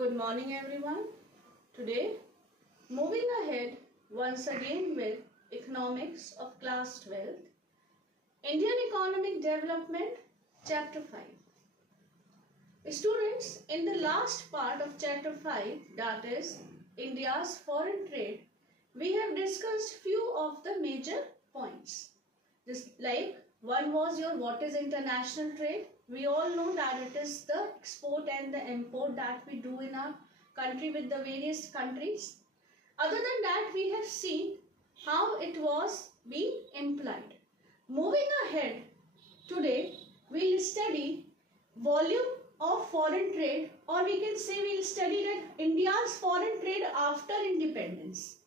Good morning everyone. Today, moving ahead once again with Economics of Class 12, Indian Economic Development, Chapter 5. Students, in the last part of Chapter 5, that is India's foreign trade, we have discussed few of the major points. One was your what is international trade. We all know that it is the export and the import that we do in our country with the various countries. Other than that, we have seen how it was being implied. Moving ahead, today we will study volume of foreign trade, or we can say we will study that India's foreign trade after independence.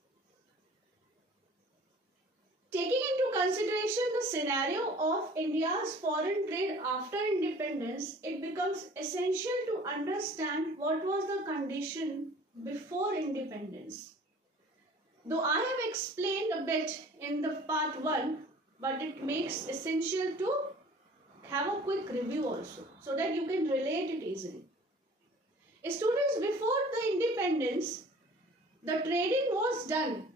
Taking into consideration the scenario of India's foreign trade after independence, it becomes essential to understand what was the condition before independence. Though I have explained a bit in the part 1, but it makes essential to have a quick review also, so that you can relate it easily. Students, before the independence, the trading was done.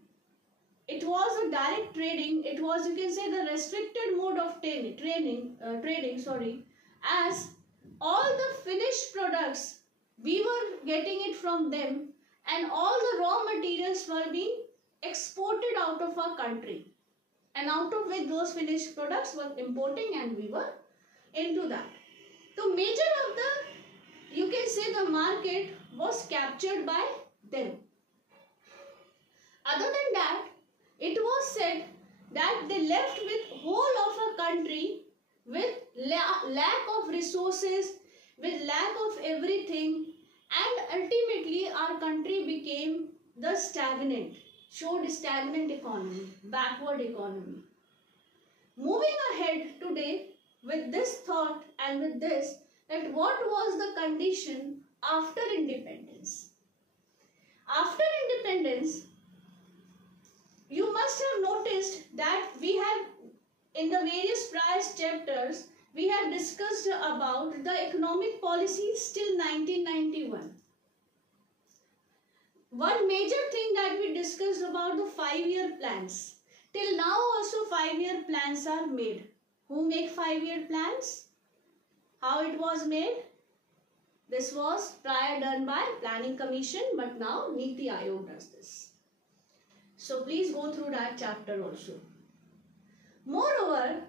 It was a direct trading. It was, you can say, the restricted mode of trading, as all the finished products, we were getting it from them, and all the raw materials were being exported out of our country, and out of which those finished products were importing, and we were into that. The major of the, you can say, the market was captured by them. Other than that, it was said that they left with whole of a country with lack of resources, with lack of everything, and ultimately our country became the showed stagnant economy, backward economy. Moving ahead today with this thought and with this, that what was the condition after independence? After independence, you must have noticed that we have, in the various prior chapters, we have discussed about the economic policies till 1991. One major thing that we discussed about the 5-year plans. Till now also 5-year plans are made. Who make 5-year plans? How it was made? This was prior done by Planning Commission, but now Niti Aayog does this. So please go through that chapter also. Moreover,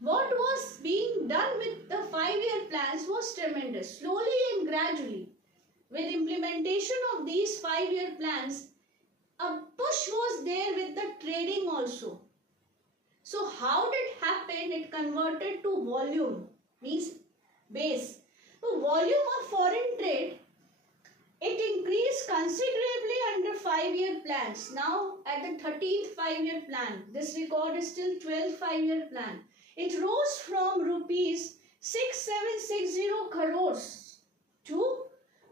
what was being done with the 5-year plans was tremendous. Slowly and gradually, with implementation of these 5-year plans, a push was there with the trading also. So how did it happen? It converted to volume, means base. So volume of foreign trade, it increased considerably under 5-year plans. Now at the 13th 5-year plan, this record is still 12th 5-year plan. It rose from rupees 6760 crores to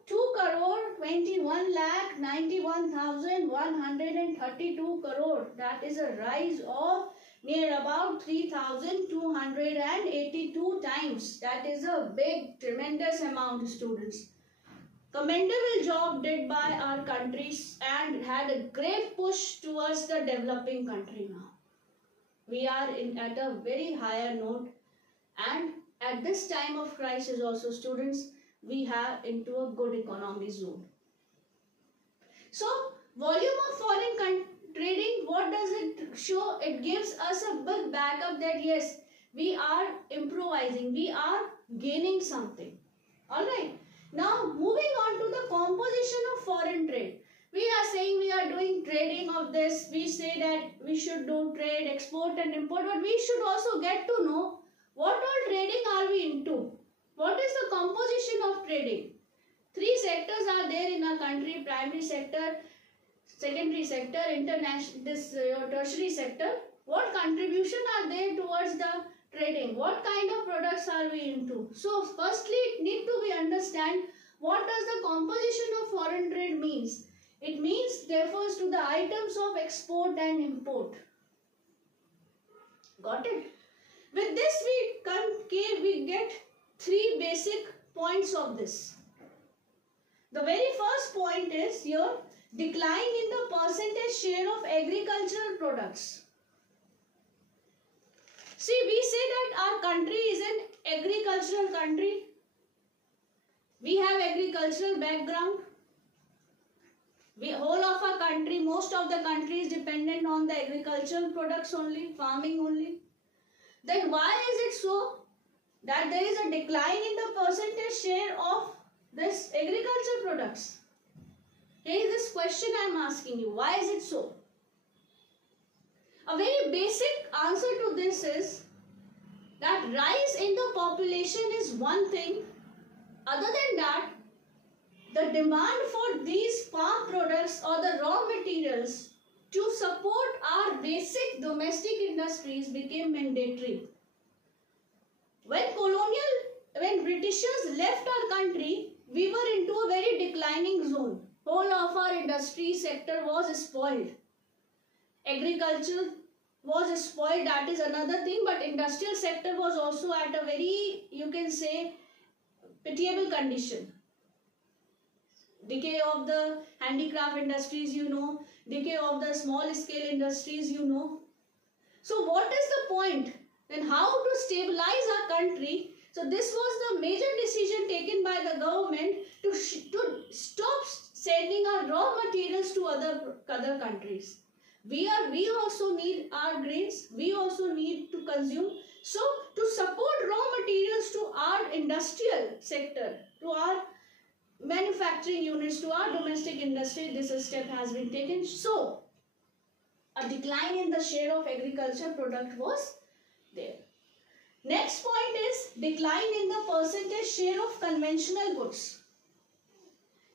2 crore 21 lakh 91,132 crore. That is a rise of near about 3,282 times. That is a big, tremendous amount, students. Commendable job did by our countries and had a great push towards the developing country now. We are at a very higher note, and at this time of crisis also, students, we have into a good economy zone. So, volume of foreign trading, what does it show? It gives us a big backup that yes, we are improvising, we are gaining something. Alright. Now, moving on to the composition of foreign trade. We are saying we are doing trading of this. We say that we should do trade, export and import. But we should also get to know what all trading are we into. What is the composition of trading? 3 sectors are there in our country. Primary sector, secondary sector, tertiary sector. What contribution are there towards the trading? What kind of products are we into? So firstly, it need to be understand what does the composition of foreign trade means. It means refers to the items of export and import. Got it? With this we get 3 basic points of this. The very first point is your decline in the percentage share of agricultural products. See, we say that our country is an agricultural country. We have agricultural background. Whole of our country, most of the country is dependent on the agricultural products only, farming only. Then why is it so that there is a decline in the percentage share of this agricultural products? Here is this question I am asking you. Why is it so? A very basic answer to this is that rise in the population is one thing. Other than that, the demand for these farm products or the raw materials to support our basic domestic industries became mandatory. When Britishers left our country, we were into a very declining zone. Whole of our industry sector was spoiled. Agriculture was spoiled, that is another thing, but industrial sector was also at a very, you can say, pitiable condition. Decay of the handicraft industries, decay of the small scale industries, So what is the point? Then how to stabilize our country? So this was the major decision taken by the government to stop sending our raw materials to other countries. We also need our grains. We also need to consume. So to support raw materials to our industrial sector, to our manufacturing units, to our domestic industry, this step has been taken. So a decline in the share of agriculture product was there. Next point is decline in the percentage share of conventional goods.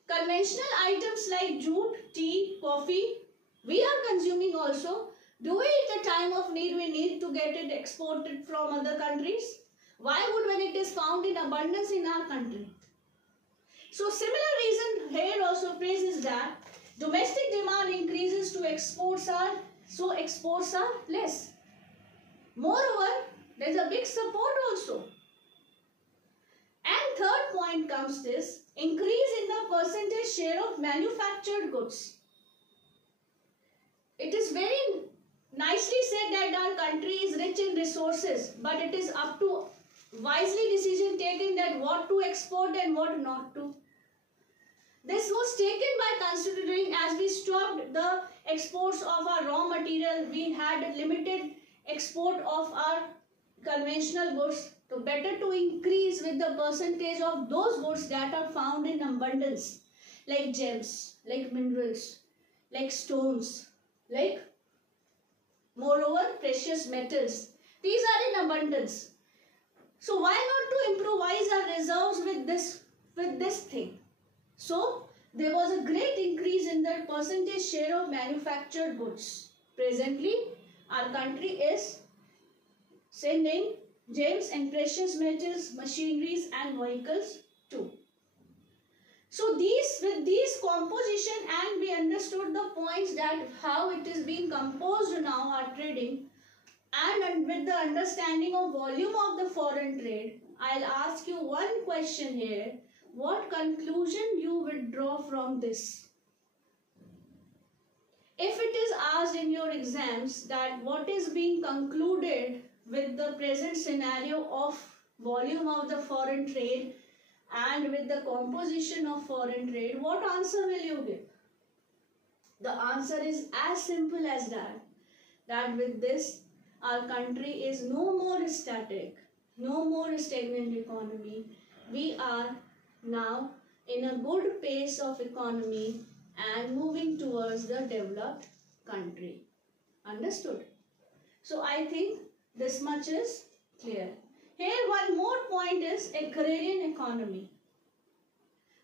Conventional items like jute, tea, coffee, we are consuming also. Do we at the time of need, we need to get it exported from other countries? Why would when it is found in abundance in our country? So similar reason here also phrases that domestic demand increases to exports are less. Moreover, there is a big support also. And third point comes this increase in the percentage share of manufactured goods. It is very nicely said that our country is rich in resources, but it is up to wisely decision taken that what to export and what not to. This was taken by considering as we stopped the exports of our raw material, we had limited export of our conventional goods. So better to increase with the percentage of those goods that are found in abundance, like gems, like minerals, like stones, like moreover precious metals. These are in abundance. So why not to improvise our reserves with this thing? So there was a great increase in the percentage share of manufactured goods. Presently, our country is sending gems and precious metals, machineries and vehicles too. So with these composition, and we understood the points that how it is being composed now, our trading, and with the understanding of volume of the foreign trade, I'll ask you one question here. What conclusion you would draw from this? If it is asked in your exams that what is being concluded with the present scenario of volume of the foreign trade and with the composition of foreign trade, what answer will you give? The answer is as simple as that with this, our country is no more static, no more stagnant economy. We are now in a good pace of economy and moving towards the developed country. Understood? So I think this much is clear. Here one more point is agrarian economy.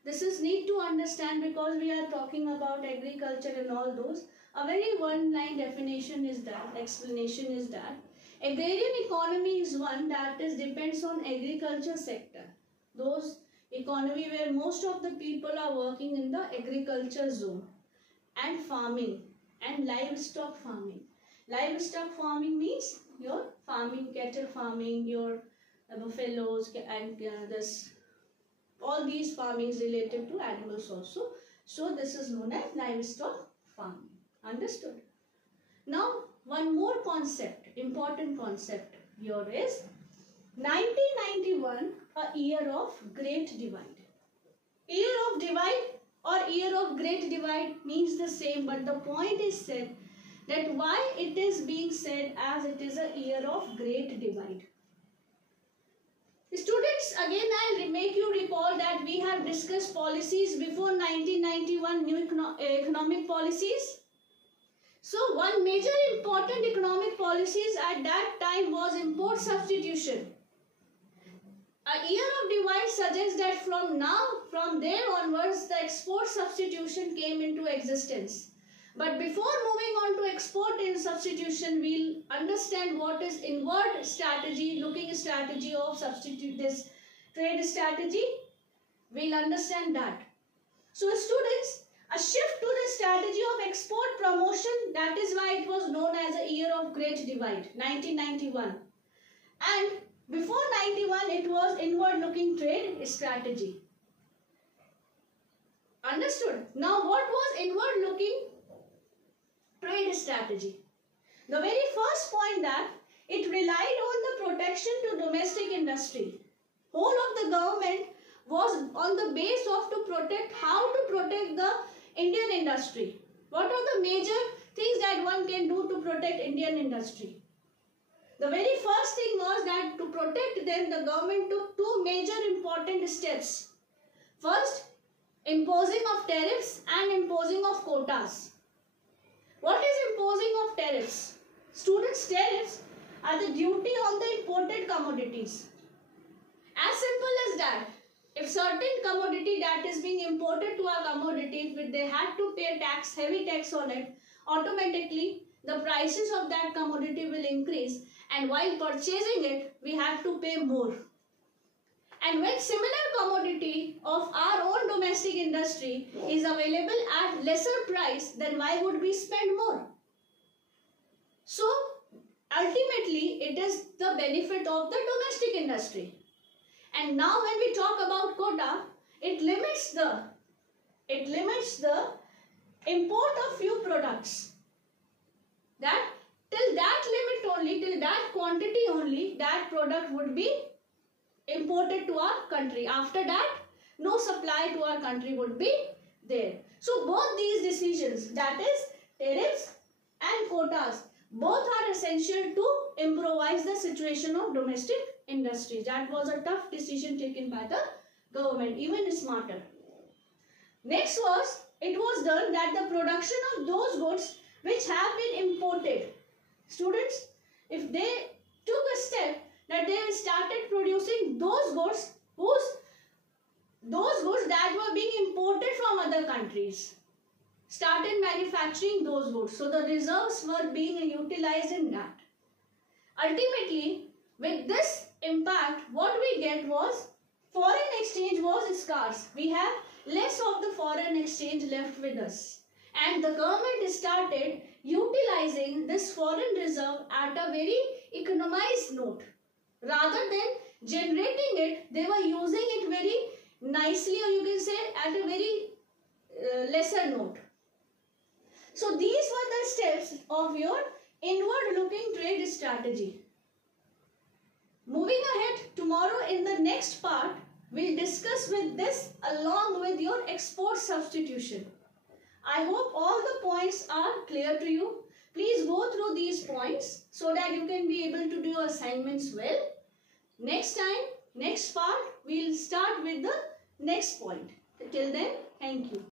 This is need to understand because we are talking about agriculture and all those. A very one-line definition is that, explanation is that agrarian economy is one that depends on agriculture sector. Those economy where most of the people are working in the agriculture zone and farming and livestock farming. Livestock farming means your farming, cattle farming, your buffaloes and this All these farming is related to animals also. So this is known as livestock farming. Understood? Now one more concept, important concept here is 1991, a year of great divide. Year of divide or year of great divide means the same, but the point is said that why it is being said as it is a year of great divide. Students, again I'll make you recall that we have discussed policies before 1991, new economic policies. So one major important economic policies at that time was import substitution. A year of divide suggests that from there onwards, the export substitution came into existence. But before moving on to export and substitution, we'll understand what is inward strategy, looking strategy of substitute this trade strategy. We'll understand that. So students, a shift to the strategy of export promotion, that is why it was known as a year of great divide, 1991. And before 91, it was inward looking trade strategy. Understood? Now what was inward looking trade strategy? The very first point that it relied on the protection to domestic industry. Whole of the government was on the base of to protect, how to protect the Indian industry. What are the major things that one can do to protect Indian industry? The very first thing was that to protect them, the government took two major important steps. First, imposing of tariffs and imposing of quotas. What is imposing of tariffs? Students, tariffs are the duty on the imported commodities. As simple as that. If certain commodity that is being imported to our commodity, if they had to pay tax, heavy tax on it, automatically the prices of that commodity will increase, and while purchasing it, we have to pay more. And when similar commodity of our own domestic industry is available at lesser price, then why would we spend more? So ultimately it is the benefit of the domestic industry. And now when we talk about quota, it limits the import of few products. That till that limit only, till that quantity only, that product would be imported to our country. After that, no supply to our country would be there. So both these decisions, that is tariffs and quotas, both are essential to improvise the situation of domestic industry. That was a tough decision taken by the government, even smarter. Next was, it was done that the production of those goods which have been imported. Students, if they took a step that they started producing those goods that were being imported from other countries, started manufacturing those goods. So the reserves were being utilized in that. Ultimately, with this impact, what we get was foreign exchange was scarce. We have less of the foreign exchange left with us. And the government started utilizing this foreign reserve at a very economized note. Rather than generating it, they were using it very nicely, or you can say at a very lesser note. So these were the steps of your inward looking trade strategy. Moving ahead, tomorrow in the next part, we'll discuss with this along with your export substitution. I hope all the points are clear to you. Please go through these points so that you can be able to do your assignments well. Next time, next part, we'll start with the next point. Till then, thank you.